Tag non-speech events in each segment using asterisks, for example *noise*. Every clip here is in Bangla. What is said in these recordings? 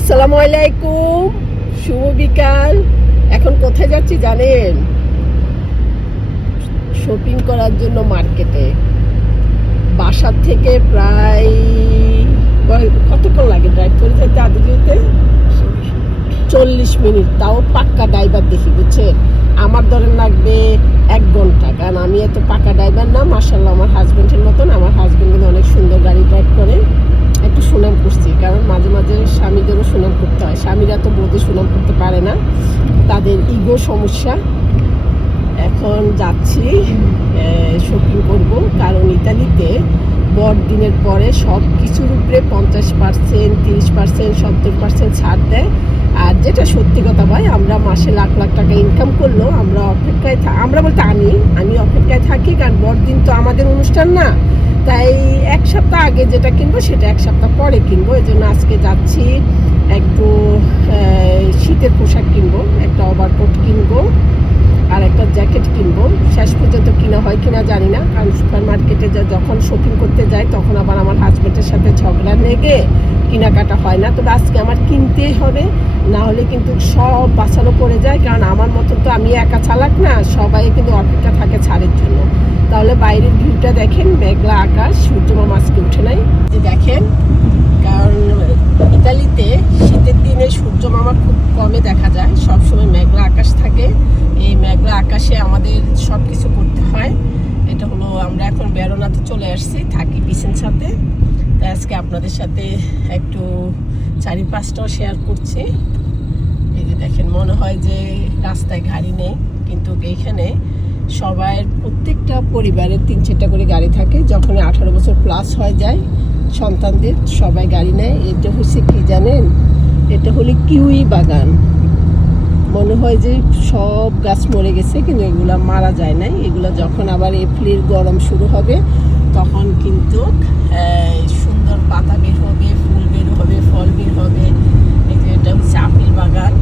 আসসালামু আলাইকুম, শুভ বিকাল। এখন কোথায় যাচ্ছি জানেন? শপিং করার জন্য মার্কেটে। বাসার থেকে প্রায় কতক্ষণ লাগে ড্রাইভ করে যেতে আদি যেতে? চল্লিশ মিনিট। তাও পাক্কা ড্রাইভার দেখি, বুঝছেন? আমার ধরেন লাগবে এক ঘণ্টা। কারণ আমি এত পাকা ড্রাইভার না মার্শাল্লাহ আমার হাজব্যান্ডের মতন। আমার হাজব্যান্ড কিন্তু অনেক সুন্দর গাড়ি ড্রাইভ করে। একটু সুনাম করছি কারণ মাঝে মাঝে স্বামীদেরও সুনাম করতে হয়। স্বামীরা তো বোধে সুনাম করতে পারে না। তাদের ইগো সমস্যা। এখন যাচ্ছি শপিং করব। কারণ ইতালিতে বড়দিনের পরে সব কিছুর উপরে পঞ্চাশ পার্সেন্ট, তিরিশ পার্সেন্ট, সত্তর পার্সেন্ট ছাড় দেয়। আর যেটা সত্যি কথা ভাই, আমরা মাসে লাখ লাখ টাকা ইনকাম করলেও আমরা অপেক্ষায় আমরা বলতে আমি আমি অপেক্ষায় থাকি। কারণ বড়দিন তো আমাদের অনুষ্ঠান না। তাই এক সপ্তাহ আগে যেটা কিনবো, সেটা এক সপ্তাহ পরে কিনবো। এই জন্য আজকে যাচ্ছি একটু শীতের পোশাক কিনবো, একটা ওভারকোট কিনবো। আর একটা জ্যাকেট কিনবো। শেষ পর্যন্ত কিনা হয় কিনা জানি না, কারণ সুপার মার্কেটে যখন শপিং করতে যাই, তখন আবার আমার হাজব্যান্ডের সাথে ঝগড়া লেগে কেনাকাটা হয় না। তবে আজকে আমার কিনতেই হবে, না হলে কিন্তু সব বাঁচানো পড়ে যায়, কারণ আমার মতো তো আমি একা চালাক না, সবাই কিন্তু অপেক্ষা থাকে ছাড়ের জন্য। তাহলে বাইরের ভিউটা দেখেন, মেঘলা আকাশ, সূর্যমামা আজকে উঠে নাই। দেখেন, কারণ ইতালিতে শীতের দিনে সূর্য মামা খুব কমে দেখা যায়। সবসময় মেঘলা আকাশ থাকে। এই মেঘলা আকাশে আমাদের সব কিছু করতে হয়। এটা হলো আমরা এখন বেরোনাতে চলে আসছি, থাকি বিছেন সাথে তাই আজকে আপনাদের সাথে একটু চারিপাশটাও শেয়ার করছি। এই যে দেখেন, মনে হয় যে রাস্তায় গাড়ি নেই, কিন্তু এইখানে সবাই, প্রত্যেকটা পরিবারের তিন চারটা করে গাড়ি থাকে। যখন আঠারো বছর প্লাস হয়ে যায় সন্তানদের সবাই গাড়ি নেয়। এটা হচ্ছে কি জানেন? এটা হলো কিউই বাগান। মনে হয় যে সব গাছ মরে গেছে, কিন্তু এগুলো মারা যায় নাই। এগুলো যখন আবার এপ্রিল গরম শুরু হবে, তখন কিন্তু সুন্দর পাতা বের হবে, ফুল বের হবে, ফল বের হবে। এটা হচ্ছে আপেল বাগান।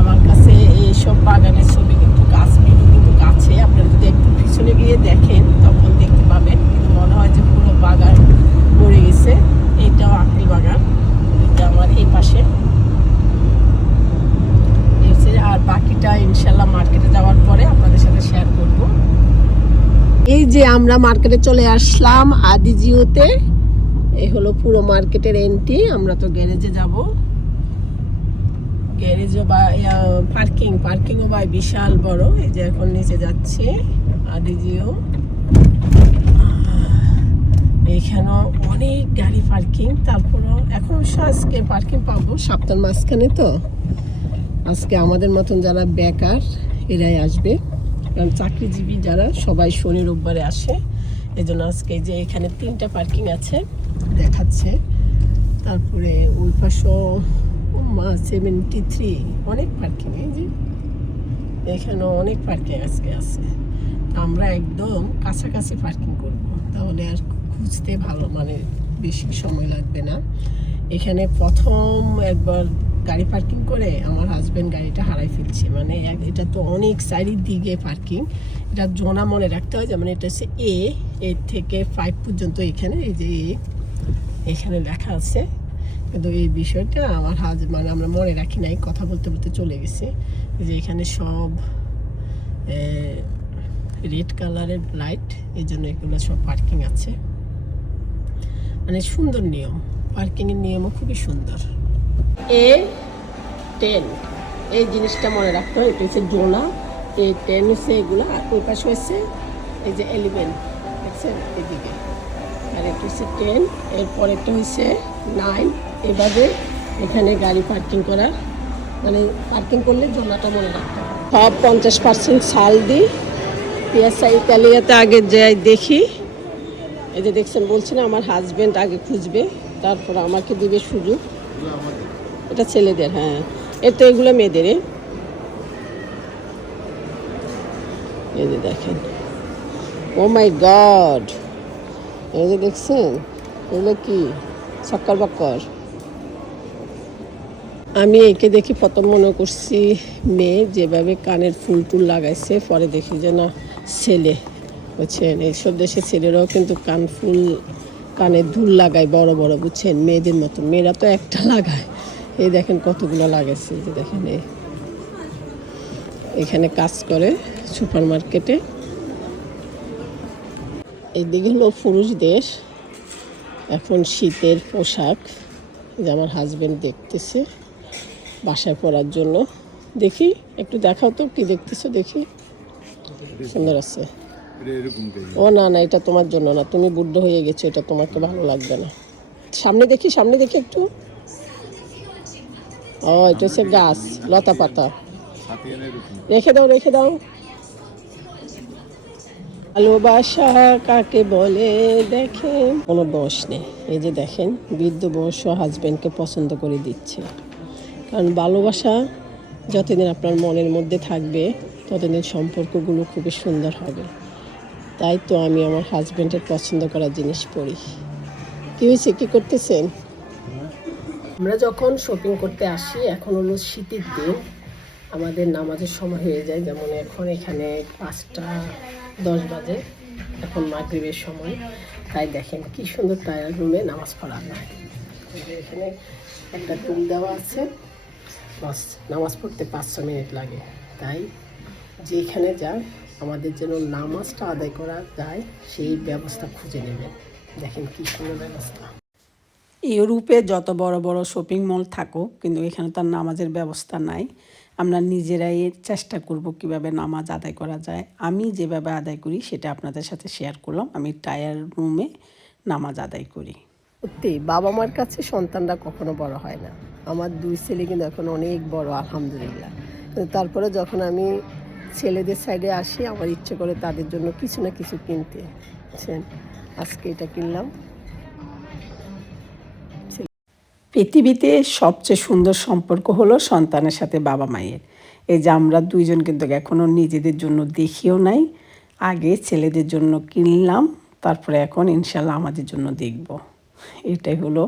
আমার কাছে এইসব বাগানের ছবি কিন্তু কাশ্মীরও কিন্তু গাছে আপনারা যদি একটু পিছনে গিয়ে দেখেন তখন দেখতে পাবেন কিন্তু মনে হয় যে পুরো বাগান পড়ে গেছে এইটাও আপেল বাগান এটা আমার এই পাশে এই হচ্ছে আর বাকিটা ইনশাল্লাহ মার্কেটে যাওয়ার পরে আপনাদের সাথে শেয়ার করব এই আমরা মার্কেটে চলে আসলাম আদিজিওতে এই হলো পুরো মার্কেটের এন্ট্রি আমরা তো গ্যারেজে যাব। গ্যারেজও বা পার্কিং পার্কিংও বা বিশাল বড়, এই যে এখন নিচে যাচ্ছি আদিজিও এখানেও অনেক গাড়ি পার্কিং তারপরও এখন আজকে পার্কিং পাবো, সপ্তাহের মাঝখানে তো। আজকে আমাদের মতন যারা বেকার এরাই আসবে। কারণ চাকরিজীবী যারা সবাই শনি রোববারে আসে। এই জন্য আজকে যে এখানে তিনটা পার্কিং আছে, দেখাচ্ছে। তারপরে ওই পাশও মা সেভেন্টি থ্রি অনেক পার্কিং, এই যে। এখানেও অনেক পার্কিং আজকে আছে। আমরা একদম কাছাকাছি পার্কিং করব। তাহলে আর খুঁজতে ভালো মানে বেশি সময় লাগবে না। এখানে প্রথম একবার গাড়ি পার্কিং করে আমার হাজব্যান্ড গাড়িটা হারাই ফেলছে। মানে এটা তো অনেক চারিদিকে পার্কিং এটা জোনা মনে রাখতে হয় যেমন এটা হচ্ছে এ এর থেকে ফাইভ পর্যন্ত এখানে, এই যে এ এখানে লেখা আছে। কিন্তু এই বিষয়টা আমার হাজ মানে আমরা মনে রাখি নাই, কথা বলতে বলতে চলে গেছে। যে এখানে সব রেড কালারের লাইট এই জন্য এগুলো সব পার্কিং আছে। মানে সুন্দর নিয়ম। পার্কিংয়ের নিয়মও খুবই সুন্দর। এ টেন এই জিনিসটা মনে রাখতে হয়, এটা হচ্ছে জোনা এ টেন হচ্ছে এগুলো, আর ওই পাশে হচ্ছে এই যে এলিভেন দেখছেন? এদিকে। আর এটা হচ্ছে টেন এরপর একটা হচ্ছে নাইন এভাবে এখানে গাড়ি পার্কিং করার মানে পার্কিং করলে জোনাটা মনে রাখতে হবে সব পঞ্চাশ পার্সেন্ট সাল দিই। পিয়াসা ইতালিয়াতে আগে যাই দেখি। এই যে দেখছেন, বলছি না আমার হাজবেন্ড আগে খুঁজবে, তারপর আমাকে দিবে সুযোগ। এটা ছেলেদের হ্যাঁ। এর তো এগুলো মেয়েদের। এই দেখেন। ও মাই গড এই যে দেখছেন? এগুলো কি? সক্কর বক্কর। আমি একে দেখি প্রথম মনে করছি মেয়ে যেভাবে কানের ফুল টুল লাগাইছে, পরে দেখি যে না, ছেলে। বুঝছেন? এইসব দেশে ছেলেরাও কিন্তু কান ফুল কানে দুল লাগায় বড় বড়, বুঝছেন? মেয়েদের মতো মেয়েরা তো একটা লাগায়। এই দেখেন কতগুলো লাগাইছে এই যে দেখেন এই। এখানে কাজ করে সুপার মার্কেটে এইদিকে হলো পুরুষদের এখন শীতের পোশাক যে আমার হাজব্যান্ড দেখতেছে বাসায় পরার জন্য। দেখি একটু দেখাও তো কি দেখতেছো দেখি। সুন্দর আছে। ও না না এটা তোমার জন্য না তুমি বুদ্ধ হয়ে গেছো এটা তোমাকে ভালো লাগবে না। সামনে দেখি সামনে দেখি একটু। ও, এটা হচ্ছে গাছ, লতা পাতা। রেখে দাও রেখে দাও। ভালোবাসা কাকে বলে দেখেন কোনো বয়স নেই। এই যে দেখেন, বৃদ্ধ বয়স হাজব্যান্ডকে পছন্দ করে দিচ্ছে। কারণ ভালোবাসা যতদিন আপনার মনের মধ্যে থাকবে, ততদিন সম্পর্কগুলো খুবই সুন্দর হবে। তাই তো আমি আমার হাজব্যান্ডের পছন্দ করা জিনিস পড়ি। কি হয়েছে? কি করতেছেন? আমরা যখন শপিং করতে আসি, এখন হলো শীতের দিন, আমাদের নামাজের সময় হয়ে যায়। যেমন এখন এখানে পাঁচটা, দশ বাজে, এখন মাগরিবের সময়। তাই দেখেন কি সুন্দর টায়ার রুমে নামাজ পড়া হয়। এখানে একটা টুল দেওয়া আছে। বাস, নামাজ পড়তে পাঁচ ছ মিনিট লাগে। তাই যেখানে যায় আমাদের যেন নামাজটা আদায় করা যায়, সেই ব্যবস্থা খুঁজে নেবেন। দেখেন কি সুন্দর ব্যবস্থা। ইউরোপে যত বড় বড় শপিং মল থাকুক, কিন্তু এখানে তার নামাজের ব্যবস্থা নাই। আমরা নিজেরাই চেষ্টা করব কীভাবে নামাজ আদায় করা যায়। আমি যেভাবে আদায় করি, সেটা আপনাদের সাথে শেয়ার করলাম। আমি টায়ার রুমে নামাজ আদায় করি। সত্যি, বাবা মার কাছে সন্তানরা কখনো বড় হয় না। আমার দুই ছেলে কিন্তু এখন অনেক বড়, আলহামদুলিল্লাহ। কিন্তু তারপরে যখন আমি ছেলেদের সাইডে আসি, আমার ইচ্ছে করে তাদের জন্য কিছু না কিছু কিনতে। বুঝছেন আজকে এটা কিনলাম। পৃথিবীতে সবচেয়ে সুন্দর সম্পর্ক হলো সন্তানের সাথে বাবা মায়ের। এই যে আমরা দুইজন কিন্তু এখনও নিজেদের জন্য দেখিও নাই, আগে ছেলেদের জন্য কিনলাম, তারপরে এখন ইনশাল্লাহ আমাদের জন্য দেখব। এটাই হলো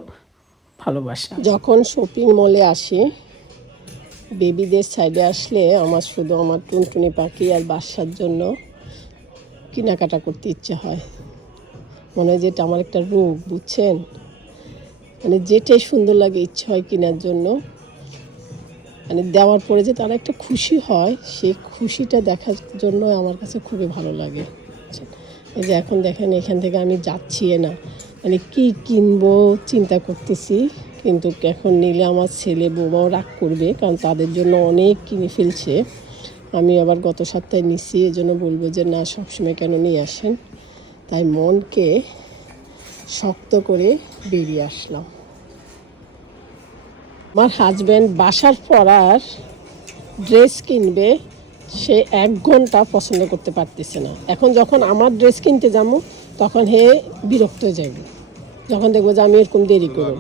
ভালোবাসা। যখন শপিং মলে আসি বেবিদের সাইডে আসলে আমার শুধু আমার টুনটুনি পাখি আর বাসার জন্য কেনাকাটা করতে ইচ্ছে হয়। মনে হয় যে এটা আমার একটা রোগ, বুঝছেন? মানে যেটাই সুন্দর লাগে ইচ্ছে হয় কেনার জন্য মানে দেওয়ার পরে যে তারা একটা খুশি হয়, সেই খুশিটা দেখার জন্য আমার কাছে খুবই ভালো লাগে। যে এখন দেখেন এখান থেকে আমি যাচ্ছি না মানে কি কিনবো চিন্তা করতেছি, কিন্তু এখন নিলে আমার ছেলে বৌমাও রাগ করবে, কারণ তাদের জন্য অনেক কিনে ফেলছে। আমি আবার গত সপ্তাহে নিচ্ছি এই জন্য বলব যে না, সবসময় কেন নিয়ে আসেন? তাই মনকে শক্ত করে বেরিয়ে আসলাম। আমার হাজব্যান্ড বাসার পরার ড্রেস কিনবে সে এক ঘণ্টা পছন্দ করতে পারতেছে না। এখন যখন আমার ড্রেস কিনতে যাব তখন হে বিরক্ত হয়ে যাবে। যখন দেখব যে আমি এরকম দেরি করব।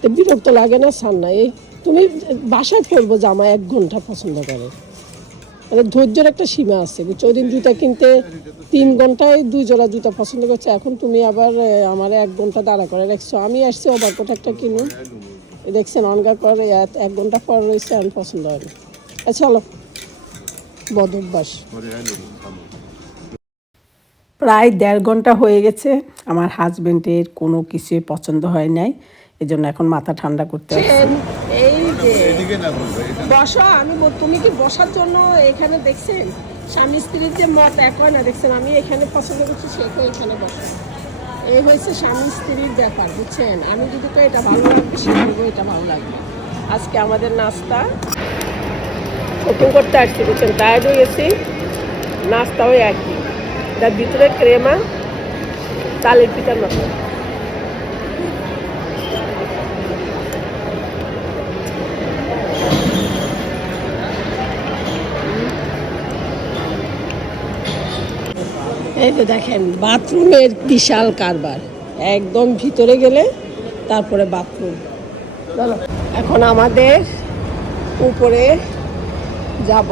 তো বিরক্ত লাগে না সার না। এই তুমি বাসায় পরবো জামা এক ঘণ্টা পছন্দ করে। মানে ধৈর্যের একটা সীমা আছে বুঝছ? ওই দিন জুতা কিনতে তিন ঘন্টায় দুই জোড়া জুতা পছন্দ করছে। এখন তুমি আবার আমার এক ঘণ্টা দাঁড়া করে রাখছো। আমি আসছি ওভারকোট একটা কিনুন এই দেখছেন অনগার পরে এক- ঘণ্টা পর রয়েছে আমি পছন্দ হয় না। আচ্ছা চলো। বদ অভ্যাস প্রায় দেড় ঘণ্টা হয়ে গেছে আমার হাজবেন্ডের কোনো কিছুই পছন্দ হয় নাই এজন্য এখন মাথা ঠান্ডা করতে এই যে বসো আমি তুমি কি বসার জন্য এখানে দেখছেন? স্বামী স্ত্রীর যে মত এক হয় না দেখছেন? আমি এখানে পছন্দ করছি সেখানে এখানে বসো। এই হয়েছে স্বামী স্ত্রীর ব্যাপার, বুঝছেন? আমি যদি তো এটা ভালো লাগবে, সে বলব এটা ভালো লাগবে। আজকে আমাদের নাস্তা। শপিং করতে আসছি, বুঝছেন? টায়ার্ড হয়ে গেছি, নাস্তাও একই। তার ভিতরে ক্রেমা তালের পিঠার মতো। এই যে দেখেন, বাথরুমের বিশাল কারবার। একদম ভিতরে গেলে তারপরে বাথরুম। এখন আমাদের উপরে যাব।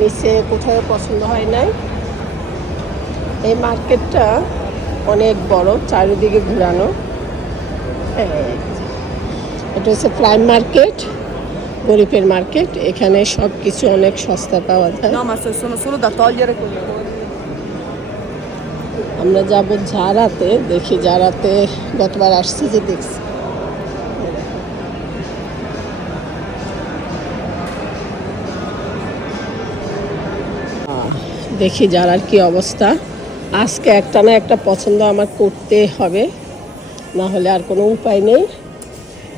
নিচে কোথাও পছন্দ হয় নাই। এই মার্কেটটা অনেক বড়, চারিদিকে ঘোরানো। এই এটা হচ্ছে প্রাইম মার্কেট, গরিবের মার্কেট। এখানে সব কিছু অনেক সস্তা পাওয়া যায়। আমরা যাব ঝাড়াতে, দেখি ঝাড়াতে গতবার আসছি যে দেখছি। দেখি যারার কি অবস্থা। আজকে একটা না একটা পছন্দ আমার করতে হবে, না হলে আর কোনো উপায় নেই,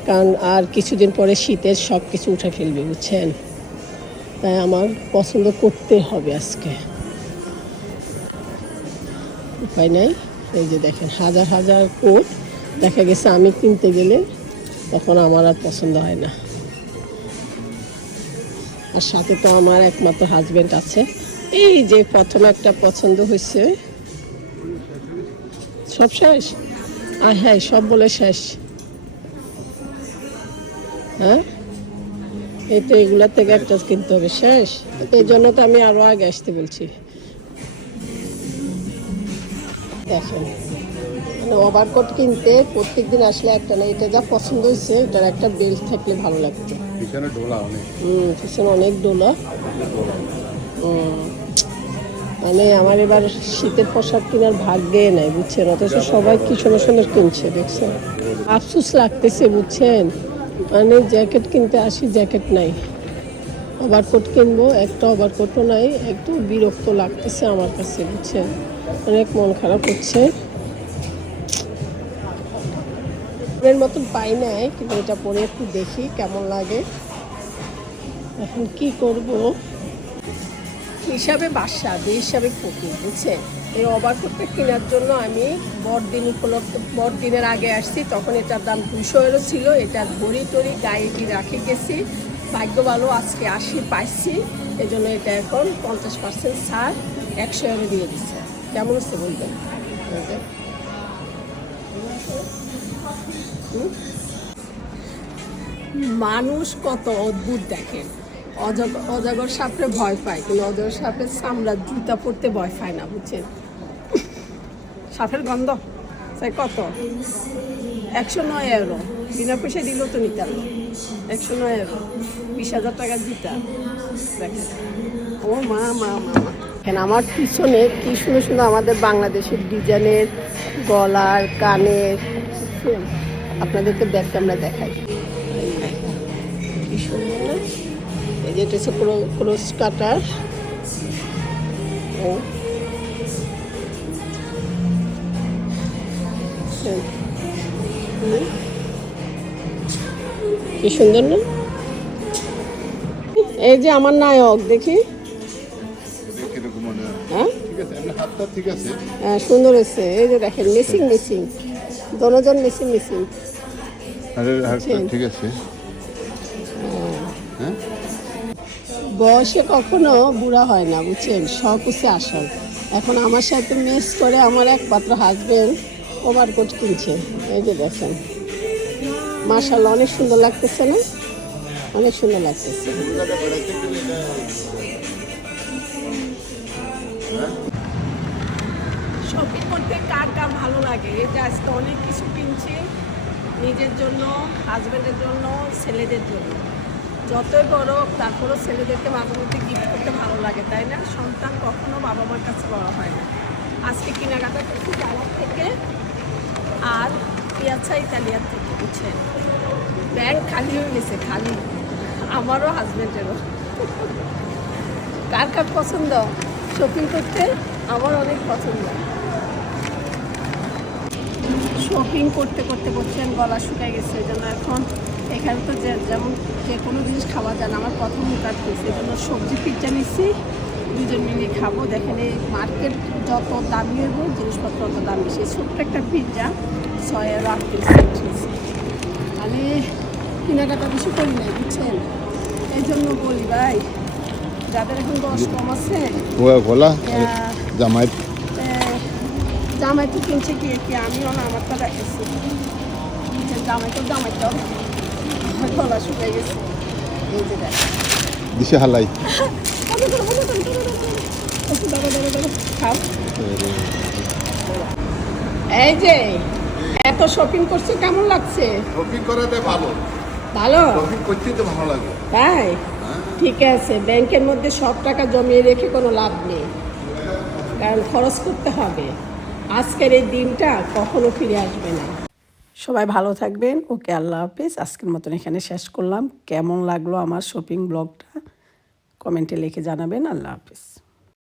কারণ আর কিছুদিন পরে শীতের সব কিছু উঠে ফেলবে, বুঝছেন? তাই আমার পছন্দ করতে হবে আজকে। উপায় নাই। এই যে দেখেন, হাজার হাজার কোট দেখা গেছে আমি কিনতে গেলে, তখন আমার আর পছন্দ হয় না। আর সাথে তো আমার একমাত্র হাজবেন্ড আছে। এই যে প্রথম একটা পছন্দ হয়েছে। সব শেষ? আর হ্যাঁ সব বলে শেষ। হ্যাঁ? এই তো এগুলা থেকে একটা কিনতে হবে, শেষ। এই জন্য তো আমি আরও আগে আসতে বলছি। দেখেন। মানে ওভারকোট কিনতে প্রত্যেক দিন আসলে একটা না এটা যা পছন্দ হয়েছে এটার একটা বেল্ট থাকলে ভালো লাগতো। পিছনে অনেক। হুম পিছনে অনেক দোলা হুম। মানে আমার এবার শীতের পোশাক কেনার ভাগ্যে নাই বুঝছেন? অথচ সবাই কি সুন্দর সুন্দর কিনছে দেখছেন? আফসোস লাগতেছে বুঝছেন? মানে জ্যাকেট কিনতে আসি জ্যাকেট নাই। ওভারকোট কিনবো, একটা ওভারকোটও নাই, একটু বিরক্ত লাগতেছে আমার কাছে, বুঝছেন? অনেক মন খারাপ হচ্ছে। এর মতন পাই নাই, কিন্তু এটা পরে একটু দেখি কেমন লাগে। এখন কি করব? হিসাবে বাসা হিসাবে ফকির, বুঝছেন? এই ওভারকোটটা কেনার জন্য আমি বড়দিন উপলক্ষ, বড়দিনের আগে আসছি, তখন এটার দাম দুশো এরও ছিল, এটার ঘড়ি টড়ি গায়ে রাখে গেছি ভাগ্য ভালো, আজকে আশি পাইছি। এই জন্য এটা এখন পঞ্চাশ পার্সেন্ট ছাড় একশো এরও দিয়ে দিচ্ছে। কেমন হচ্ছে বলবেন? মানুষ কত অদ্ভুত অজগ- অজগর সাপে ভয় পায়, কিন্তু অজগর সাপের চামড়া, জুতা পরতে ভয় পায় না, বুঝছেন? সাপের গন্ধ? তাই কত? একশো নয় এরো বিনা পয়সা দিলেও তো নিতে হবে একশো নয়, বিশ হাজার টাকার জুতা। ও মা মা মা এখানে আমার পিছনে কি সুন্দর সুন্দর আমাদের বাংলাদেশের ডিজাইনের গলার কানের আপনাদেরকে দেখতে আমরা দেখাই। কি সুন্দর। না এই ক্রস কাটার। ও। কি সুন্দর না? এই যে আমার নায়ক দেখি। হয়? হ্যাঁ হ্যাঁ সুন্দর হয়েছে। এই যে দেখেন মিসিং মিসিং দনোজন মিসিং মিসিং ঠিক। আছে। হ্যাঁ। বয়সে কখনো বুড়া হয় না বুঝছেন? শখ হচ্ছে আসল। এখন আমার সাথে মেস করে আমার একমাত্র হাজবেন্ড ওভারকোট কিনছে। এই যে দেখেন। মার্শাল অনেক সুন্দর লাগতেছে না? অনেক সুন্দর লাগতেছে। শপিং করতে কার কার ভালো লাগে? যে আজকে অনেক কিছু কিনছি, নিজের জন্য হাজব্যান্ডের জন্য, ছেলেদের জন্য। যতই বড় তারপরও ছেলেদেরকে মাঝে মধ্যে গিফট করতে ভালো লাগে, তাই না? সন্তান কখনো বাবা মার কাছে বড় হয় না। আজকে কেনাকাটা করছি জালার থেকে, আর পিয়াছা ইতালিয়ার থেকে বুঝছেন? ব্যাগ খালি হয়ে গেছে, খালি। আমারও হাজব্যান্ডেরও কার কার পছন্দ? শপিং করতে? আমার অনেক পছন্দ। শপিং করতে করতে করছেন গলা শুকায় গেছে এই জন্য এখন এখানে তো যেমন যে কোনো জিনিস খাওয়া যায় না, আমার প্রথম কাজ হয়েছে, এই জন্য সবজি পিজ্জা নিচ্ছি। দুজন মিলে খাব। দেখেন এই মার্কেট যত দামি হইব জিনিসপত্র তত দামি। সেই ছোট্ট একটা পিজ্জা ছয় আর নিয়েছি মানে কেনাকাটা কিছু করি নাই বুঝছেন? এই জন্য বলি ভাই যাদের এখন দশ কম আছে জামাই। জামাই তো কিনছে কি কি আমিও না আমারটা দেখেছি জামাই তো জামাই তো। গলা শুকাই গেছে। এই যে দেখ। দিশে হালাই। *laughs* এই যে এত শপিং করছ কেমন লাগছে? শপিং করাতে ভালো। ভালো? শপিং করতে তো ভালো লাগে। তাই? ঠিক আছে ব্যাংকের মধ্যে সব টাকা জমিয়ে রেখে কোনো লাভ নেই। কারণ খরচ করতে হবে। আজকের এই দিনটা কখনো ফিরে আসবে না। সবাই ভালো থাকবেন। ওকে আল্লাহ হাফিজ। আজকের মতন এখানে শেষ করলাম। কেমন লাগল আমার শপিং ব্লগটা কমেন্টে লিখে জানাবেন। আল্লাহ হাফিজ।